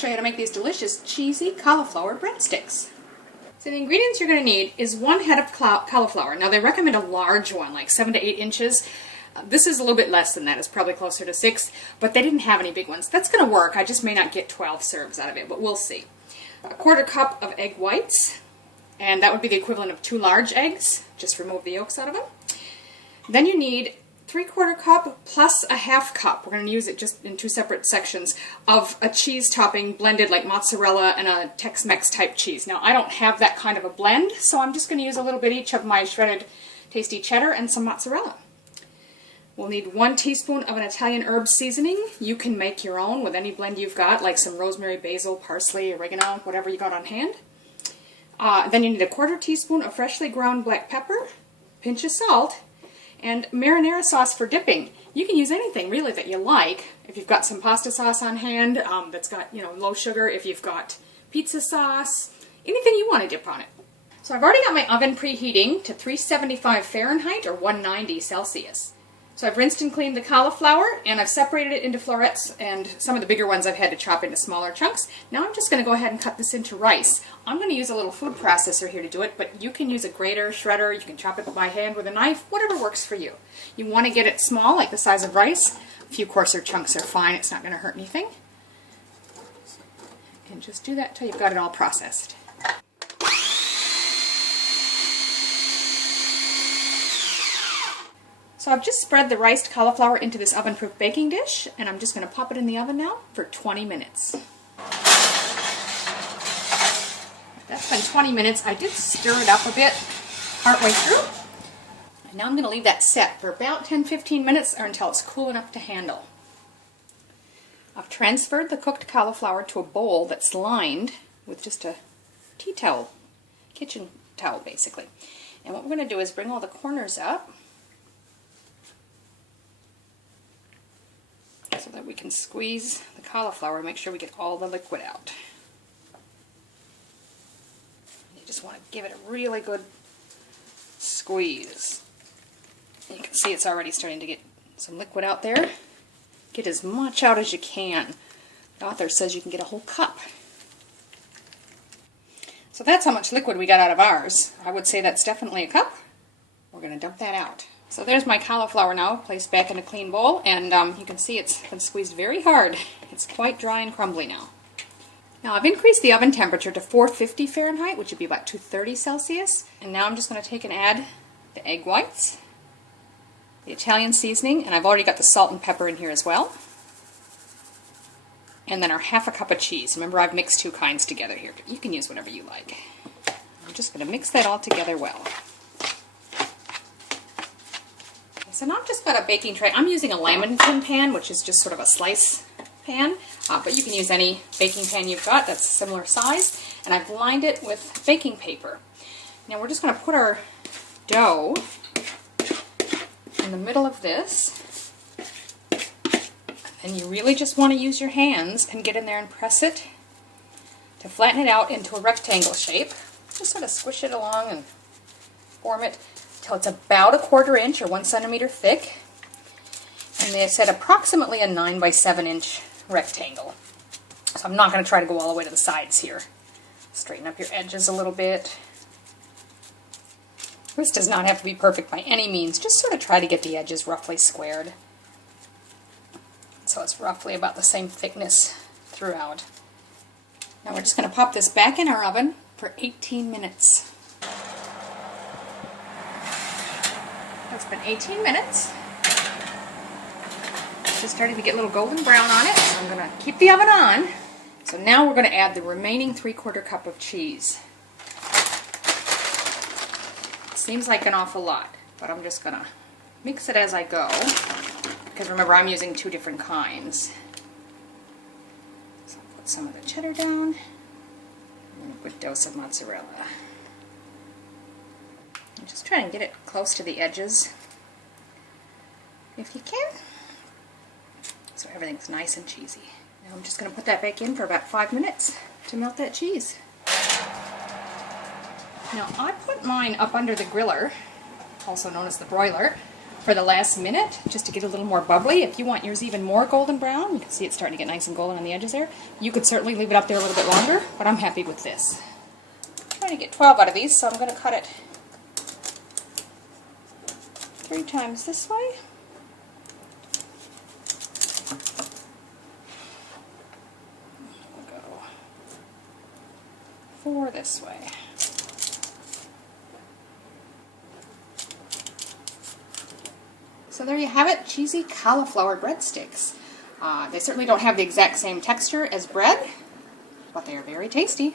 show you how to make these delicious cheesy cauliflower breadsticks. So the ingredients you're going to need is 1 head of cauliflower. Now they recommend a large one, like 7 to 8 inches. This is a little bit less than that. It's probably closer to 6, but they didn't have any big ones. That's going to work. I just may not get 12 serves out of it, but we'll see. 1/4 cup of egg whites, and that would be the equivalent of 2 large eggs. Just remove the yolks out of them. Then you need 3/4 cup plus a 1/2 cup. We're going to use it just in 2 separate sections of a cheese topping blended like mozzarella and a Tex Mex type cheese. Now I don't have that kind of a blend, so I'm just going to use a little bit each of my shredded tasty cheddar and some mozzarella. We'll need 1 teaspoon of an Italian herb seasoning. You can make your own with any blend you've got, like some rosemary, basil, parsley, oregano, whatever you got on hand. Then you need 1/4 teaspoon of freshly ground black pepper, pinch of salt, and marinara sauce for dipping. You can use anything really that you like. If you've got some pasta sauce on hand that's got, low sugar, if you've got pizza sauce, anything you want to dip on it. So I've already got my oven preheating to 375 Fahrenheit or 190 Celsius. So I've rinsed and cleaned the cauliflower, and I've separated it into florets, and some of the bigger ones I've had to chop into smaller chunks. Now I'm just going to go ahead and cut this into rice. I'm going to use a little food processor here to do it, but you can use a grater, shredder, you can chop it by hand with a knife, whatever works for you. You want to get it small, like the size of rice. A few coarser chunks are fine, it's not going to hurt anything. And just do that until you've got it all processed. So I've just spread the riced cauliflower into this oven-proof baking dish, and I'm just going to pop it in the oven now for 20 minutes. That's been 20 minutes. I did stir it up a bit partway through. And now I'm going to leave that set for about 10-15 minutes or until it's cool enough to handle. I've transferred the cooked cauliflower to a bowl that's lined with just a tea towel, kitchen towel basically. And what we're going to do is bring all the corners up, so that we can squeeze the cauliflower and make sure we get all the liquid out. You just want to give it a really good squeeze. You can see it's already starting to get some liquid out there. Get as much out as you can. The author says you can get a whole cup. So that's how much liquid we got out of ours. I would say that's definitely a cup. We're going to dump that out. So there's my cauliflower now, placed back in a clean bowl, and you can see it's been squeezed very hard. It's quite dry and crumbly now. Now I've increased the oven temperature to 450 Fahrenheit, which would be about 230 Celsius, and now I'm just going to take and add the egg whites, the Italian seasoning, and I've already got the salt and pepper in here as well, and then our 1/2 cup of cheese. Remember, I've mixed 2 kinds together here. You can use whatever you like. I'm just going to mix that all together well. So now I've just got a baking tray. I'm using a lamington pan, which is just sort of a slice pan, but you can use any baking pan you've got that's similar size. And I've lined it with baking paper. Now we're just going to put our dough in the middle of this. And you really just want to use your hands and get in there and press it to flatten it out into a rectangle shape. Just sort of squish it along and form it till it's about 1/4 inch or 1 centimeter thick, and they said approximately a 9 by 7 inch rectangle. So I'm not going to try to go all the way to the sides here. Straighten up your edges a little bit. This does not have to be perfect by any means, just sort of try to get the edges roughly squared. So it's roughly about the same thickness throughout. Now we're just going to pop this back in our oven for 18 minutes. It's been 18 minutes. It's just starting to get a little golden brown on it, so I'm going to keep the oven on. So now we're going to add the remaining 3/4 cup of cheese. It seems like an awful lot, but I'm just going to mix it as I go, because remember I'm using 2 different kinds. So I'll put some of the cheddar down, and a good dose of mozzarella. I'm just trying to get it close to the edges if you can, so everything's nice and cheesy. Now I'm just going to put that back in for about 5 minutes to melt that cheese. Now I put mine up under the griller, also known as the broiler, for the last minute, just to get a little more bubbly. If you want yours even more golden brown, you can see it's starting to get nice and golden on the edges there. You could certainly leave it up there a little bit longer, but I'm happy with this. I'm trying to get 12 out of these, so I'm going to cut it 3 times this way. We'll go 4 this way. So there you have it, cheesy cauliflower breadsticks. They certainly don't have the exact same texture as bread, but they are very tasty.